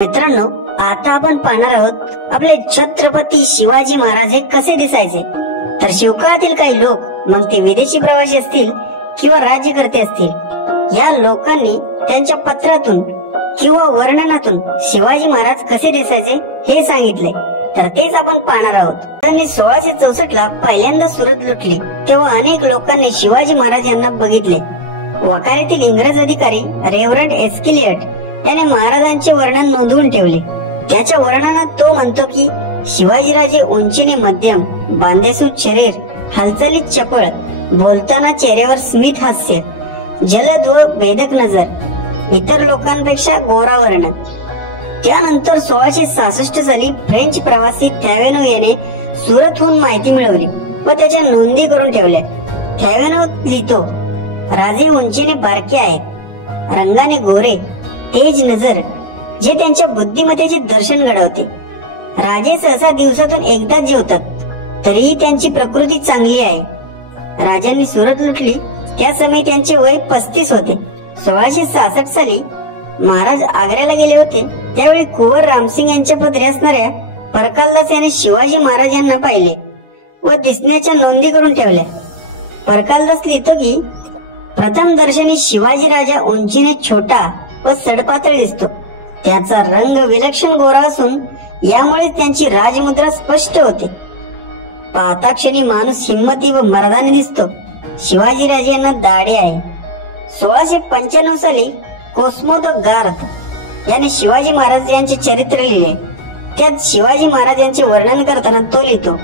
मित्रांनो, आता आपण पाहणार आहोत आपले छत्रपती शिवाजी महाराज हे कसे दिसायचे। तर शिवकाळातील काही लोक, मग ते विदेशी प्रवासी असतील किंवा राज्यकर्ते असतील, या लोकांनी त्यांच्या पत्रातून किंवा वर्णनातून शिवाजी महाराज कसे दिसायचे हे सांगितले। तर तेच आपण पाहणार आहोत। त्यांनी 1664 ला पहिल्यांदा सुरत लुटली तेव्हा अनेक लोकांनी शिवाजी महाराज यांना बघितले। वकारीतील इंग्रज अधिकारी रेव्हरंड एस्किलियट त्याने महाराजांचे वर्णन नोंदवून ठेवले। त्याच्या वर्णनात तो म्हणतो की शिवाजीराजे उंचीने मध्यम, बांधेसूद शरीर, हालचालीत चपळ, बोलताना चेहऱ्यावर स्मित हास्य, जलद व भेदक नजर, इतर लोकांपेक्षा गोरा वर्ण। त्यानंतर 1666 साली फ्रेंच प्रवासी थॅवेनो याने सुरतहून माहिती मिळवली व त्याच्या नोंदी करून ठेवल्या। थॅवेनो लिहितो, राजे उंचीने बारके आहेत, रंगाने गोरे, तेज नजर, जे त्यांच्या बुद्धिमत्तेचे दर्शन घडवते। राजे सहसा दिवसातून एकदाच जेवतात, तरीही त्यांची प्रकृती चांगली आहे। राजांनी सुरत लुटली त्या समयी त्यांचे वय 35 होते। 1666 साली महाराज आग्र्याला गेले होते, त्यावेळी कुंवर रामसिंग यांच्या पदरी असणाऱ्या परकालदास याने शिवाजी महाराज यांना पाहिले व दिसण्याच्या नोंदी करून ठेवल्या। परकालदास लिहितो की प्रथम दर्शनी शिवाजी राजा उंचीने छोटा व सडपातळ दिसतो। त्याचा रंग विलक्षण गोरा असून यामुळे त्यांची राजमुद्रा स्पष्ट होते। पाहता क्षणी माणूस हिम्मती व मर्दानी दिसतो। शिवाजी राजे यांना दाढी आहे। 1695 साली कोस्मो द गार्थ याने शिवाजी महाराज यांचे चरित्र लिहिले। त्यात शिवाजी महाराज यांचे वर्णन करताना तो लिहितो,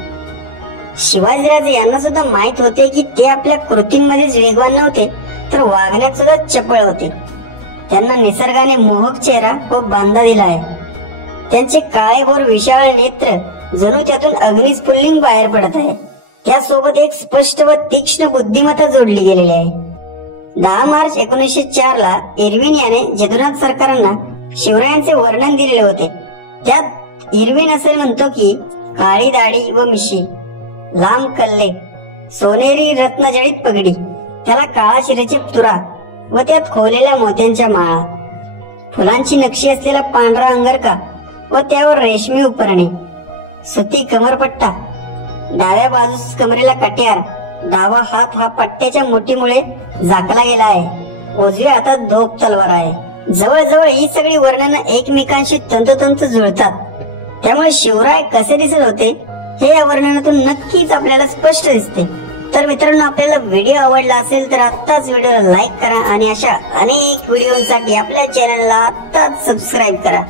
शिवाजीराजे यांना सुद्धा माहित होते की ते आपल्या कृतींमध्येच वेगवान नव्हते, तर वागण्यात सुद्धा चपळ होते। त्यांना निसर्गाने मोहक चेहरा व बांधा दिला आहे। त्यांचे काळेभोर विशाळ नेत्र जणू त्यातून अग्निस्फुल्लिंग बाहेर पडत आहे। त्यासोबत एक स्पष्ट व तीक्ष्ण बुद्धिमत्ता जोडली गेलेली आहे। 10 मार्च 1904 ला इर्विन याने जदुनाथ सरकारांना शिवरायांचे वर्णन दिलेले होते। त्यात इर्विन असे म्हणतो की काळी दाढी व मिशी, लांब कल्ले, सोनेरी रत्नजडित पगडी, त्याला काळा शिरेची तुरा व त्यात खोवलेल्या मोत्यांच्या माळा, फुलांची नक्षी असलेला पांढरा अंगरका व त्यावर रेशमी उपरणे, सुती कमरपट्टा, डाव्या बाजूस कमरेला कट्यार, डावा हात हा पट्ट्याच्या मुठीमुळे झाकला गेला आहे, उजव्या हातात धोक तलवार आहे। जवळजवळ ही सगळी वर्णनं एकमेकांशी तंतोतंत जुळतात। त्यामुळे शिवराय कसे दिसत होते हे या वर्णनातून नक्कीच आपल्याला स्पष्ट दिसते। तर मित्रांनो, आपल्याला व्हिडिओ आवडला असेल तर आत्ताच व्हिडिओला लाईक करा आणि अशा अनेक व्हिडिओसाठी आपल्या चॅनलला आत्ताच सबस्क्राईब करा।